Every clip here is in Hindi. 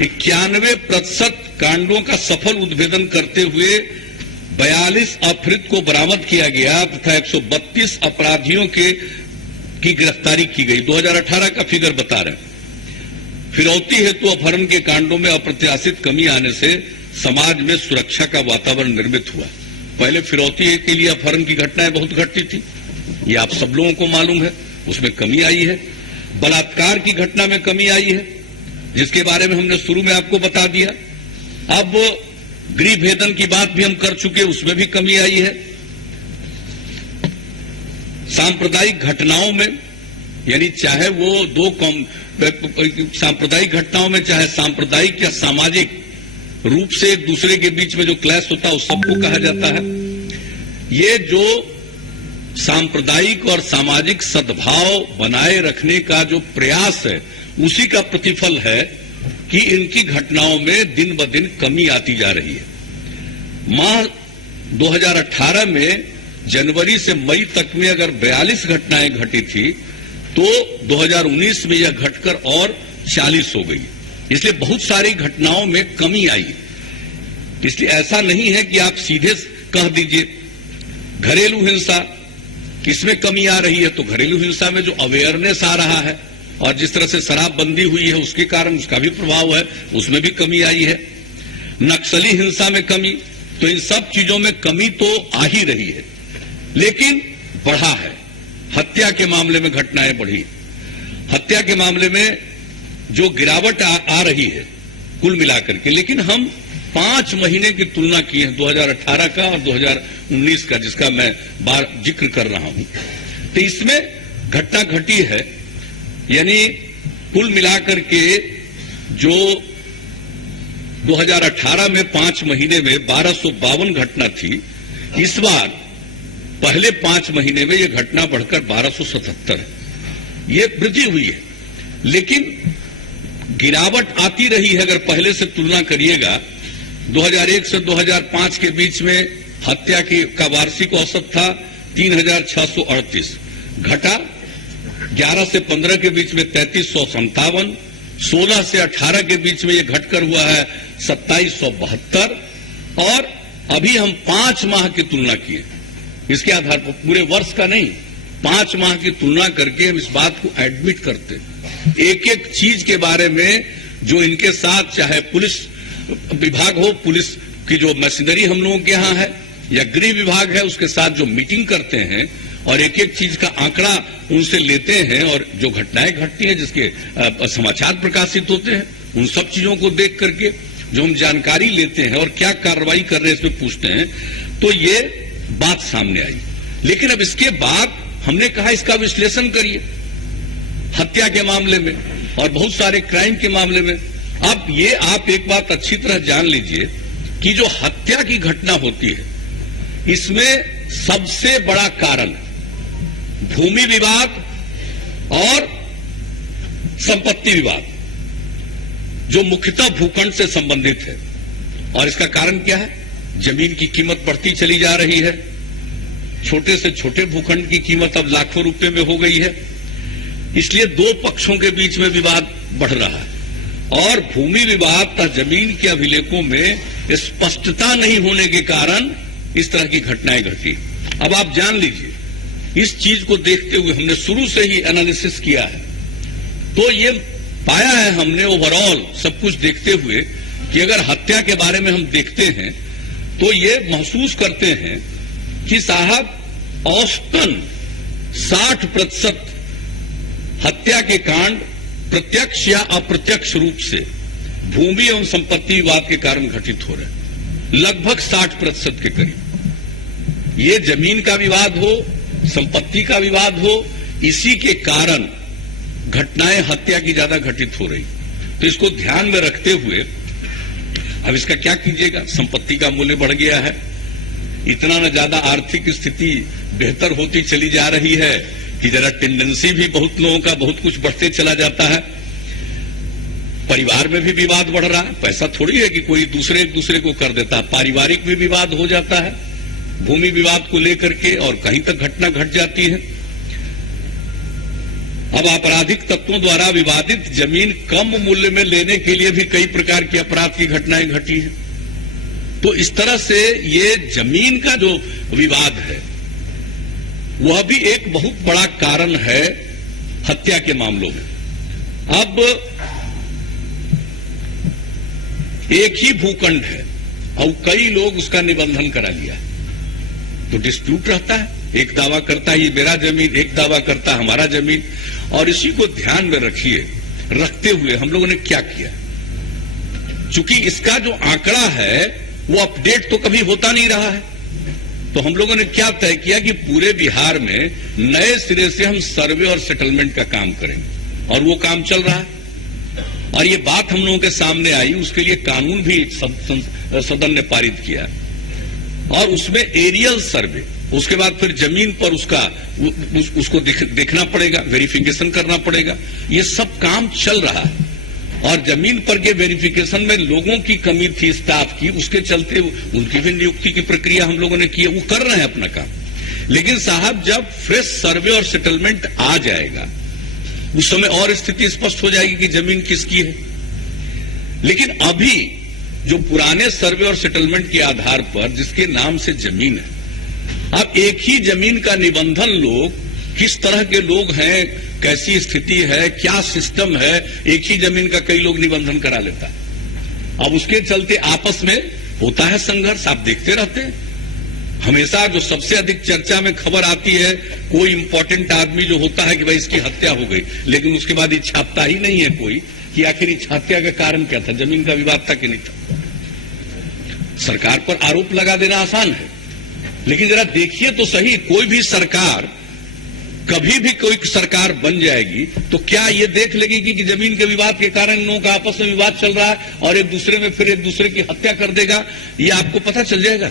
91% कांडों का सफल उद्भेदन करते हुए 42 अपहृत को बरामद किया गया तथा 132 अपराधियों की गिरफ्तारी की गई। 2018 का फिगर बता रहे हैं। फिरौती हेतु अपहरण के कांडों में अप्रत्याशित कमी आने से समाज में सुरक्षा का वातावरण निर्मित हुआ। पहले फिरौती के लिए अपहरण की घटनाएं बहुत घटती थी, ये आप सब लोगों को मालूम है, उसमें कमी आई है। बलात्कार की घटना में कमी आई है, जिसके बारे में हमने शुरू में आपको बता दिया। अब गृह भेदन की बात भी हम कर चुके, उसमें भी कमी आई है। सांप्रदायिक घटनाओं में, यानी चाहे वो सांप्रदायिक घटनाओं में, चाहे सांप्रदायिक या सामाजिक रूप से एक दूसरे के बीच में जो क्लैश होता है उस सबको कहा जाता है। ये जो सांप्रदायिक और सामाजिक सद्भाव बनाए रखने का जो प्रयास है, उसी का प्रतिफल है कि इनकी घटनाओं में दिन ब दिन कमी आती जा रही है। माह 2018 में जनवरी से मई तक में अगर 42 घटनाएं घटी थी, तो 2019 में यह घटकर और 40 हो गई। इसलिए बहुत सारी घटनाओं में कमी आई। इसलिए ऐसा नहीं है कि आप सीधे कह दीजिए घरेलू हिंसा किसमें कमी आ रही है, तो घरेलू हिंसा में जो अवेयरनेस आ रहा है और जिस तरह से शराबबंदी हुई है उसके कारण उसका भी प्रभाव है, उसमें भी कमी आई है। नक्सली हिंसा में कमी, तो इन सब चीजों में कमी तो आ ही रही है, लेकिन बढ़ा है। हत्या के मामले में घटनाएं बढ़ी। हत्या के मामले में जो गिरावट आ रही है कुल मिलाकर के, लेकिन हम 5 महीने की तुलना की है, 2018 का और 2019 का, जिसका मैं बार जिक्र कर रहा हूं, तो इसमें घटना घटी है। यानी कुल मिलाकर के जो 2018 में 5 महीने में 1252 घटना थी, इस बार पहले 5 महीने में यह घटना बढ़कर 1277 है। ये वृद्धि हुई है, लेकिन गिरावट आती रही है। अगर पहले से तुलना करिएगा, 2001 से 2005 के बीच में हत्या का वार्षिक औसत था 3638, घटा 11 से 15 के बीच में 3357, 16 से 18 के बीच में यह घटकर हुआ है 2772, और अभी हम 5 माह की तुलना किए, इसके आधार पर, पूरे वर्ष का नहीं, 5 माह की तुलना करके हम इस बात को एडमिट करते हैं। एक एक चीज के बारे में जो इनके साथ, चाहे पुलिस विभाग हो, पुलिस की जो मशीनरी हम लोगों के यहां है, या गृह विभाग है, उसके साथ जो मीटिंग करते हैं और एक एक चीज का आंकड़ा उनसे लेते हैं, और जो घटनाएं घटती हैं जिसके समाचार प्रकाशित होते हैं, उन सब चीजों को देख करके जो हम जानकारी लेते हैं और क्या कार्रवाई कर रहे हैं इसमें पूछते हैं, तो ये बात सामने आई। लेकिन अब इसके बाद हमने कहा इसका विश्लेषण करिए, हत्या के मामले में और बहुत सारे क्राइम के मामले में। अब ये आप एक बात अच्छी तरह जान लीजिए कि जो हत्या की घटना होती है, इसमें सबसे बड़ा कारण भूमि विवाद और संपत्ति विवाद, जो मुख्यतः भूखंड से संबंधित है। और इसका कारण क्या है? जमीन की कीमत बढ़ती चली जा रही है। छोटे से छोटे भूखंड की कीमत अब लाखों रुपए में हो गई है। इसलिए दो पक्षों के बीच में विवाद बढ़ रहा है, और भूमि विवाद तथा जमीन के अभिलेखों में स्पष्टता नहीं होने के कारण इस तरह की घटनाएं घटी। अब आप जान लीजिए, इस चीज को देखते हुए हमने शुरू से ही एनालिसिस किया है, तो ये पाया है हमने ओवरऑल सब कुछ देखते हुए कि अगर हत्या के बारे में हम देखते हैं तो ये महसूस करते हैं कि साहब औसतन 60% हत्या के कांड प्रत्यक्ष या अप्रत्यक्ष रूप से भूमि एवं संपत्ति विवाद के कारण घटित हो रहे हैं, लगभग 60% के करीब। ये जमीन का विवाद हो, संपत्ति का विवाद हो, इसी के कारण घटनाएं हत्या की ज्यादा घटित हो रही। तो इसको ध्यान में रखते हुए अब इसका क्या कीजिएगा? संपत्ति का मूल्य बढ़ गया है, इतना न ज्यादा आर्थिक स्थिति बेहतर होती चली जा रही है कि जरा टेंडेंसी भी बहुत लोगों का बहुत कुछ बढ़ते चला जाता है। परिवार में भी विवाद बढ़ रहा है। पैसा थोड़ी है कि कोई दूसरे एक दूसरे को कर देता है, पारिवारिक भी विवाद हो जाता है भूमि विवाद को लेकर के, और कहीं तक घटना घट जाती है। अब आपराधिक तत्वों द्वारा विवादित जमीन कम मूल्य में लेने के लिए भी कई प्रकार की अपराध की घटनाएं घटी हैं। तो इस तरह से ये जमीन का जो विवाद है वह भी एक बहुत बड़ा कारण है हत्या के मामलों में। अब एक ही भूखंड है और कई लोग उसका निबंधन करा लिया, तो डिस्प्यूट रहता है। एक दावा करता है ये मेरा जमीन, एक दावा करता है हमारा जमीन। और इसी को ध्यान में रखते हुए हम लोगों ने क्या किया, चूंकि इसका जो आंकड़ा है वो अपडेट तो कभी होता नहीं रहा है, तो हम लोगों ने क्या तय किया कि पूरे बिहार में नए सिरे से हम सर्वे और सेटलमेंट का काम करेंगे, और वो काम चल रहा है। और ये बात हम लोगों के सामने आई, उसके लिए कानून भी सदन ने पारित किया, और उसमें एरियल सर्वे, उसके बाद फिर जमीन पर उसको देखना पड़ेगा, वेरिफिकेशन करना पड़ेगा। ये सब काम चल रहा है। और जमीन पर के वेरिफिकेशन में लोगों की कमी थी, स्टाफ की, उसके चलते उनकी भी नियुक्ति की प्रक्रिया हम लोगों ने की है, वो कर रहे हैं अपना काम। लेकिन साहब जब फ्रेश सर्वे और सेटलमेंट आ जाएगा उस समय और स्थिति स्पष्ट हो जाएगी कि जमीन किसकी है। लेकिन अभी जो पुराने सर्वे और सेटलमेंट के आधार पर जिसके नाम से जमीन है, अब एक ही जमीन का निबंधन लोग किस तरह के लोग हैं, कैसी स्थिति है, क्या सिस्टम है, एक ही जमीन का कई लोग निबंधन करा लेता है। अब उसके चलते आपस में होता है संघर्ष, आप देखते रहते हैं। हमेशा जो सबसे अधिक चर्चा में खबर आती है, कोई इंपॉर्टेंट आदमी जो होता है कि भाई इसकी हत्या हो गई, लेकिन उसके बाद ये छापता ही नहीं है कोई कि आखिर इस हत्या का कारण क्या था, जमीन का विवाद था कि नहीं था। सरकार पर आरोप लगा देना आसान है, लेकिन जरा देखिए तो सही, कोई भी सरकार, कभी भी कोई सरकार बन जाएगी तो क्या ये देख लेगी कि जमीन के विवाद के कारण लोगों का आपस में विवाद चल रहा है और एक दूसरे में फिर एक दूसरे की हत्या कर देगा, ये आपको पता चल जाएगा।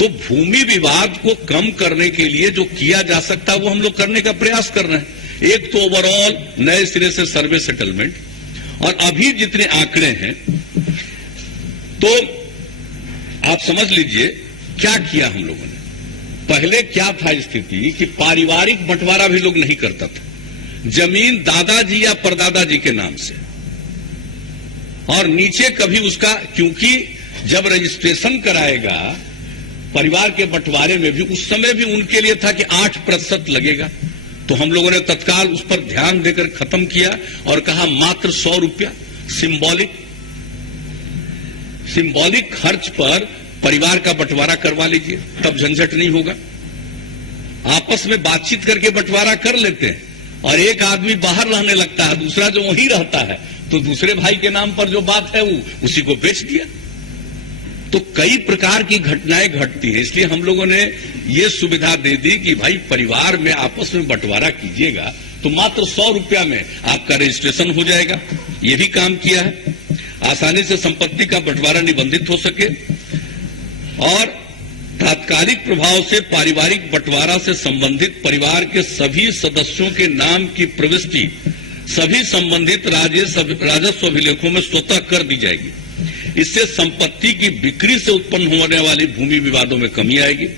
तो भूमि विवाद को कम करने के लिए जो किया जा सकता है वो हम लोग करने का प्रयास कर रहे हैं। एक तो ओवरऑल नए सिरे से सर्वे सेटलमेंट, और अभी जितने आंकड़े हैं तो आप समझ लीजिए क्या किया हम लोगों ने। पहले क्या था स्थिति कि पारिवारिक बंटवारा भी लोग नहीं करता था, जमीन दादाजी या परदादाजी के नाम से, और नीचे कभी उसका, क्योंकि जब रजिस्ट्रेशन कराएगा परिवार के बंटवारे में भी उस समय भी उनके लिए था कि 8% लगेगा, तो हम लोगों ने तत्काल उस पर ध्यान देकर खत्म किया और कहा मात्र 100 रुपया सिंबॉलिक खर्च पर परिवार का बंटवारा करवा लीजिए, तब झंझट नहीं होगा। आपस में बातचीत करके बंटवारा कर लेते हैं, और एक आदमी बाहर रहने लगता है, दूसरा जो वहीं रहता है, तो दूसरे भाई के नाम पर जो बात है वो उसी को बेच दिया। तो कई प्रकार की घटनाएं घटती हैं, इसलिए हम लोगों ने ये सुविधा दे दी कि भाई परिवार में आपस में बंटवारा कीजिएगा तो मात्र 100 रुपया में आपका रजिस्ट्रेशन हो जाएगा। ये भी काम किया है, आसानी से संपत्ति का बंटवारा निबंधित हो सके, और तात्कालिक प्रभाव से पारिवारिक बंटवारा से संबंधित परिवार के सभी सदस्यों के नाम की प्रविष्टि सभी संबंधित राजस्व अभिलेखों में स्वतः कर दी जाएगी। इससे संपत्ति की बिक्री से उत्पन्न होने वाली भूमि विवादों में कमी आएगी।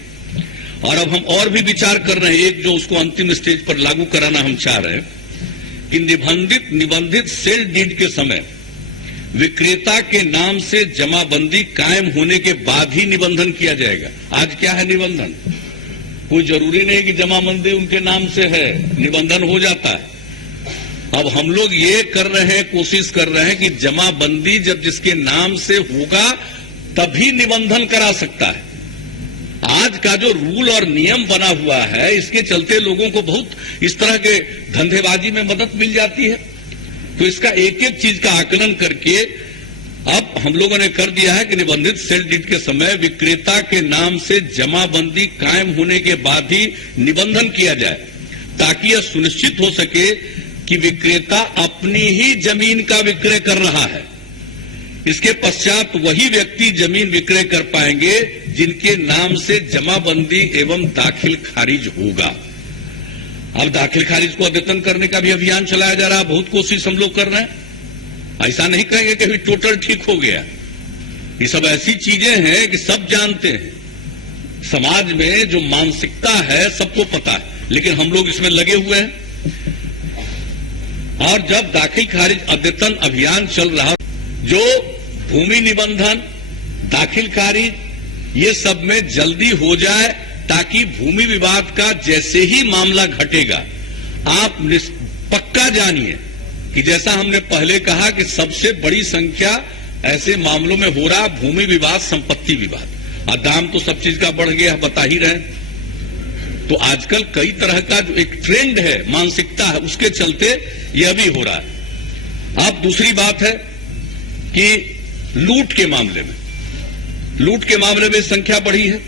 और अब हम और भी विचार कर रहे हैं, एक जो उसको अंतिम स्टेज पर लागू कराना हम चाह रहे हैं कि निबंधित सेल डीड के समय विक्रेता के नाम से जमाबंदी कायम होने के बाद ही निबंधन किया जाएगा। आज क्या है निबंधन, कोई जरूरी नहीं कि जमाबंदी उनके नाम से है, निबंधन हो जाता है। अब हम लोग ये कर रहे हैं, कोशिश कर रहे हैं कि जमाबंदी जब जिसके नाम से होगा तभी निबंधन करा सकता है। आज का जो रूल और नियम बना हुआ है, इसके चलते लोगों को बहुत इस तरह के धंधेबाजी में मदद मिल जाती है। तो इसका एक एक चीज का आकलन करके अब हम लोगों ने कर दिया है कि निबंधित सेल डीड के समय विक्रेता के नाम से जमाबंदी कायम होने के बाद ही निबंधन किया जाए, ताकि यह सुनिश्चित हो सके कि विक्रेता अपनी ही जमीन का विक्रय कर रहा है। इसके पश्चात वही व्यक्ति जमीन विक्रय कर पाएंगे जिनके नाम से जमाबंदी एवं दाखिल खारिज होगा। अब दाखिल खारिज को अद्यतन करने का भी अभियान चलाया जा रहा है, बहुत कोशिश हम लोग कर रहे हैं। ऐसा नहीं कहेंगे कि अभी टोटल ठीक हो गया, ये सब ऐसी चीजें हैं कि सब जानते हैं, समाज में जो मानसिकता है सबको पता है, लेकिन हम लोग इसमें लगे हुए हैं। और जब दाखिल खारिज अद्यतन अभियान चल रहा, जो भूमि निबंधन, दाखिल खारिज ये सब में जल्दी हो जाए, ताकि भूमि विवाद का जैसे ही मामला घटेगा, आप पक्का जानिए कि जैसा हमने पहले कहा कि सबसे बड़ी संख्या ऐसे मामलों में हो रहा भूमि विवाद, संपत्ति विवाद, और दाम तो सब चीज का बढ़ गया, बता ही रहे। तो आजकल कई तरह का जो एक ट्रेंड है, मानसिकता है, उसके चलते यह भी हो रहा है। अब दूसरी बात है कि लूट के मामले में संख्या बढ़ी है।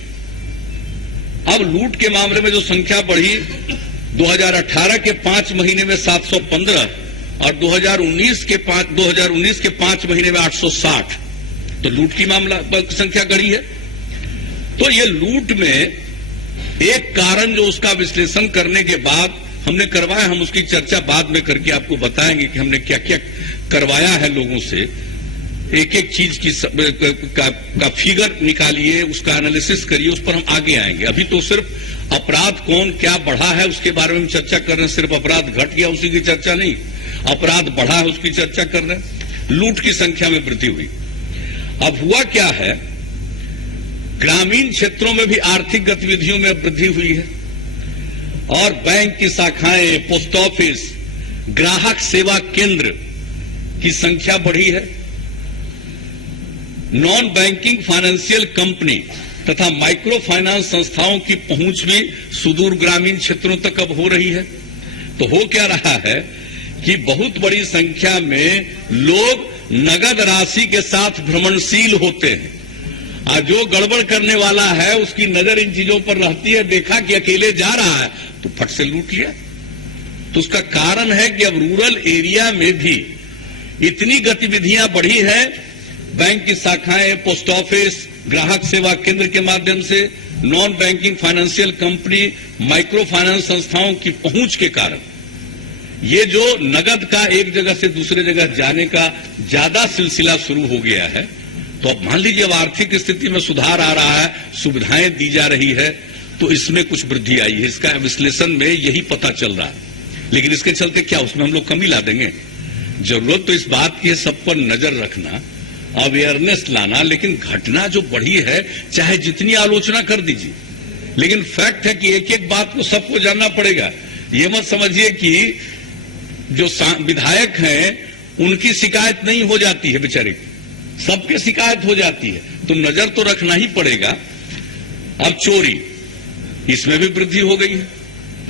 अब लूट के मामले में जो संख्या बढ़ी, 2018 के 5 महीने में 715 और 2019 के 5 महीने में 860, तो लूट की मामला संख्या बढ़ी है। तो ये लूट में एक कारण जो उसका विश्लेषण करने के बाद हमने करवाया, हम उसकी चर्चा बाद में करके आपको बताएंगे कि हमने क्या क्या करवाया है लोगों से। एक एक चीज की का फिगर निकालिए, उसका एनालिसिस करिए, उस पर हम आगे आएंगे। अभी तो सिर्फ अपराध कौन क्या बढ़ा है उसके बारे में हम चर्चा कर रहे हैं। सिर्फ अपराध घट गया उसी की चर्चा नहीं, अपराध बढ़ा है उसकी चर्चा कर रहे हैं। लूट की संख्या में वृद्धि हुई। अब हुआ क्या है, ग्रामीण क्षेत्रों में भी आर्थिक गतिविधियों में वृद्धि हुई है और बैंक की शाखाएं, पोस्ट ऑफिस, ग्राहक सेवा केंद्र की संख्या बढ़ी है। नॉन बैंकिंग फाइनेंशियल कंपनी तथा माइक्रो फाइनेंस संस्थाओं की पहुंच भी सुदूर ग्रामीण क्षेत्रों तक अब हो रही है। तो हो क्या रहा है कि बहुत बड़ी संख्या में लोग नगद राशि के साथ भ्रमणशील होते हैं, और जो गड़बड़ करने वाला है उसकी नजर इन चीजों पर रहती है। देखा कि अकेले जा रहा है तो फट से लूट लिया। तो उसका कारण है कि अब रूरल एरिया में भी इतनी गतिविधियां बढ़ी है, बैंक की शाखाएं, पोस्ट ऑफिस, ग्राहक सेवा केंद्र के माध्यम से, non banking financial company, micro finance संस्थाओं की पहुंच के कारण ये जो नगद का एक जगह से दूसरे जगह जाने का ज्यादा सिलसिला शुरू हो गया है। तो अब मान लीजिए अब आर्थिक स्थिति में सुधार आ रहा है, सुविधाएं दी जा रही है, तो इसमें कुछ वृद्धि आई है। इसका विश्लेषण में यही पता चल रहा है। लेकिन इसके चलते क्या उसमें हम लोग कमी ला देंगे? जरूरत तो इस बात की है सब पर नजर रखना, अवेयरनेस लाना। लेकिन घटना जो बढ़ी है, चाहे जितनी आलोचना कर दीजिए, लेकिन फैक्ट है कि एक एक बात को सबको जानना पड़ेगा। ये मत समझिए कि जो विधायक हैं उनकी शिकायत नहीं हो जाती है, बेचारे की सबके शिकायत हो जाती है। तो नजर तो रखना ही पड़ेगा। अब चोरी, इसमें भी वृद्धि हो गई है।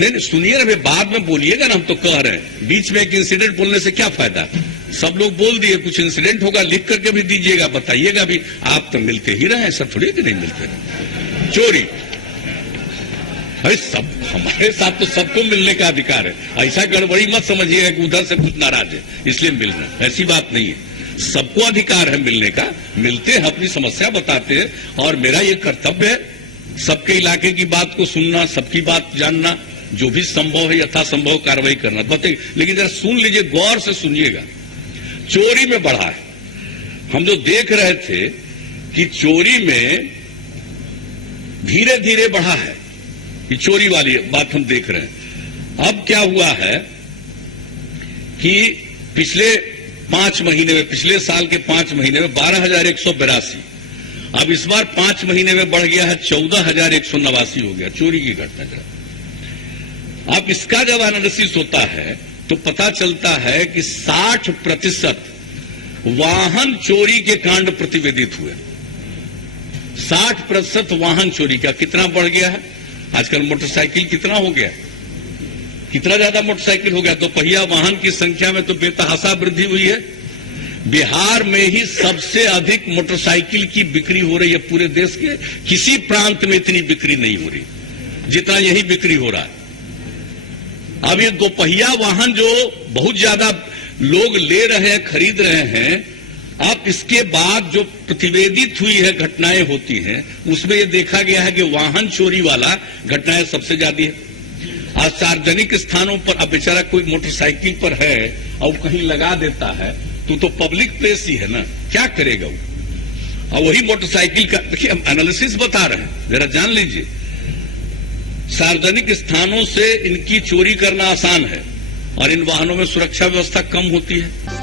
नहीं सुनिए ना, बाद में बोलिएगा ना, हम तो कह रहे हैं। बीच में एक इंसिडेंट बोलने से क्या फायदा? सब लोग बोल दिए, कुछ इंसिडेंट होगा लिख करके भी दीजिएगा, बताइएगा भी। आप तो मिलते ही रहे, ऐसा थोड़ी कि नहीं मिलते रहे। चोरी, अरे सब हमारे साथ तो सबको मिलने का अधिकार है। ऐसा गड़बड़ी मत समझिएगा कि उधर से कुछ नाराज है इसलिए मिल रहे, ऐसी बात नहीं है। सबको अधिकार है मिलने का, मिलते हैं, अपनी समस्या बताते हैं, और मेरा ये कर्तव्य है सबके इलाके की बात को सुनना, सबकी बात जानना, जो भी संभव है यथासंभव कार्रवाई करना बताइए। लेकिन जरा सुन लीजिए, गौर से सुनिएगा। चोरी में बढ़ा है। हम जो देख रहे थे कि चोरी में धीरे धीरे बढ़ा है, ये चोरी वाली बात हम देख रहे हैं। अब क्या हुआ है कि पिछले 5 महीने में, पिछले साल के 5 महीने में 12,182, अब इस बार 5 महीने में बढ़ गया है, 14,189 हो गया चोरी की घटना। अब इसका जब एनालिसिस होता है तो पता चलता है कि 60% वाहन चोरी के कांड प्रतिवेदित हुए। 60% वाहन चोरी का। कितना बढ़ गया है? आजकल मोटरसाइकिल कितना हो गया, कितना ज्यादा मोटरसाइकिल हो गया। तो पहिया वाहन की संख्या में तो बेतहाशा वृद्धि हुई है। बिहार में ही सबसे अधिक मोटरसाइकिल की बिक्री हो रही है पूरे देश के। किसी प्रांत में इतनी बिक्री नहीं हो रही जितना यही बिक्री हो रहा है। अब ये दोपहिया वाहन जो बहुत ज्यादा लोग ले रहे हैं, खरीद रहे हैं, अब इसके बाद जो प्रतिवेदित हुई है घटनाएं होती हैं, उसमें यह देखा गया है कि वाहन चोरी वाला घटनाएं सबसे ज्यादा है। आज सार्वजनिक स्थानों पर अब बेचारा कोई मोटरसाइकिल पर है और कहीं लगा देता है तो पब्लिक प्लेस ही है ना, क्या करेगा वो? और वही मोटरसाइकिल का देखिए, हम एनालिसिस बता रहे हैं, जरा जान लीजिए। सार्वजनिक स्थानों से इनकी चोरी करना आसान है, और इन वाहनों में सुरक्षा व्यवस्था कम होती है।